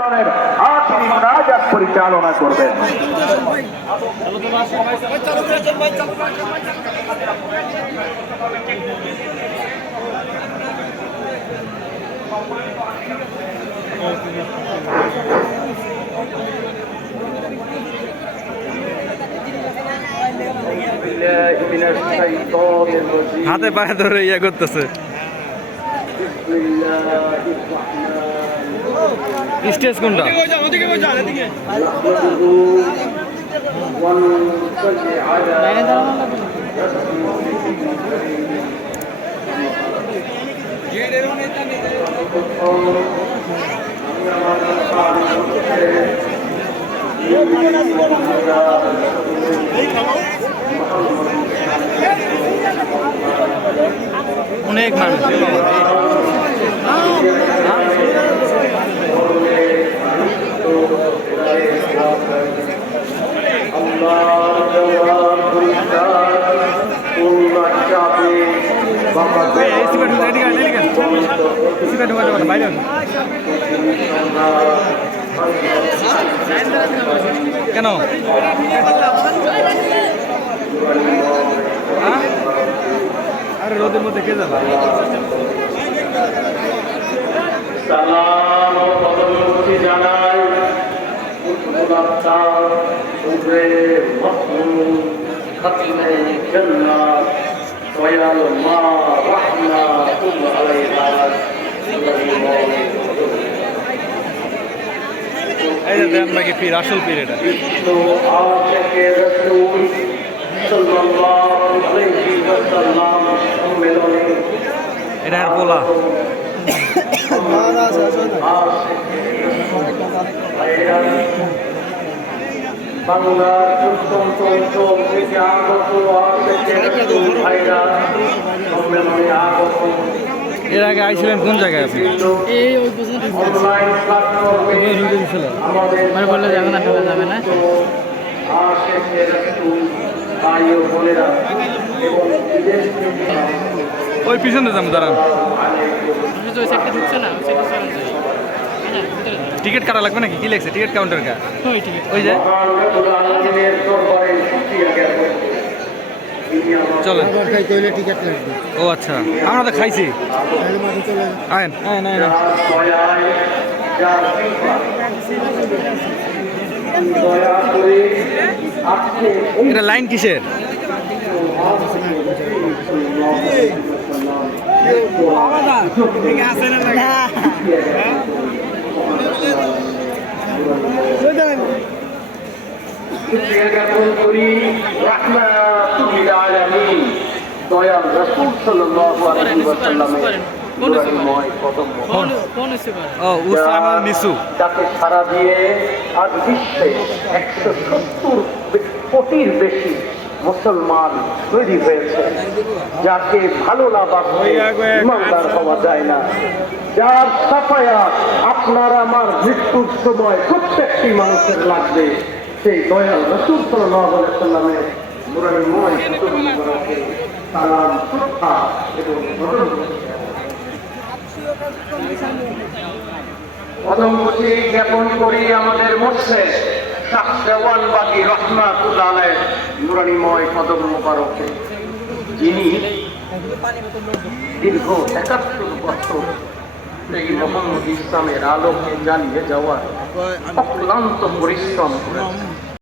আখিরি মুনাজাত পরিচালনা করবেন। হাতে পায়ে ধরে ইয়ে করতেছে। স্টেজ কোনটা? অনেক মানুষ কেন আরে রোদের মধ্যে কে যাবে? সালাম ও বদরুদ্দি জানাই মুত্তাকিন উপরে মাসুম খাতমে জান্নাত ওয়াল মা রাহমাতুল্লাহি আলাইহা। এই যে দেন নাকি পীর, আসল পীর এটা। তো আশিকে রাসূল সাল্লাল্লাহু আলাইহি ওয়াসাল্লাম সম্মেলনে এটা আর বলা বাংলার প্রত্যন্ত অঞ্চল থেকে আগত ভাইরা সম্মেলনে আগত। এর আগে আইছিলেন কোন জায়গায় আপনি? অনলাইন প্ল্যাটফর্মে আমাদের বললে যাবে না, ফেলা যাবে না। আশেকের ভাই ও বোনেরা এবং বিদেশ থেকে ওই পিছনে যাবো, দাঁড়ান। টিকিট কাটা লাগবে নাকি? কি লেগছে টিকিট কাউন্টার কা? ওই যে চলেন। ও আচ্ছা, আমরা তো খাইছি। আয়েন আয়েন আয়েন। এটা লাইন কিসের? দয়াল রাসূল সাল্লাল্লাহু আলাইহি ওয়াসাল্লামের তাকে সারা দিয়ে আজ বিশ্বে 170 কোটির বেশি মুসলমান তৈরি হয়েছে। যাকে ভালো না বাসলে ইমানদার হওয়া যায় না, যার সাফায়াত আপনার আমার মৃত্যুর সময় প্রত্যেকটি মানুষের লাগবে, সেই দয়াল রাসূল সাল্লাল্লাহু আলাইহি ওয়াসাল্লামের নুরানিময় সালাম শ্রদ্ধা এবং পদমপতি জ্ঞাপন করি আমাদের মধ্যে শাহজাওয়ানবাগী রহমাতুল্লাহ আলাইহ নুরানিময় কদম মোবারকে, যিনি দীর্ঘ ৭১ বছর এই মোহাম্মদ ইসলামের আলোকে জ্বালিয়ে যাওয়ার অক্লান্ত পরিশ্রম করেছেন।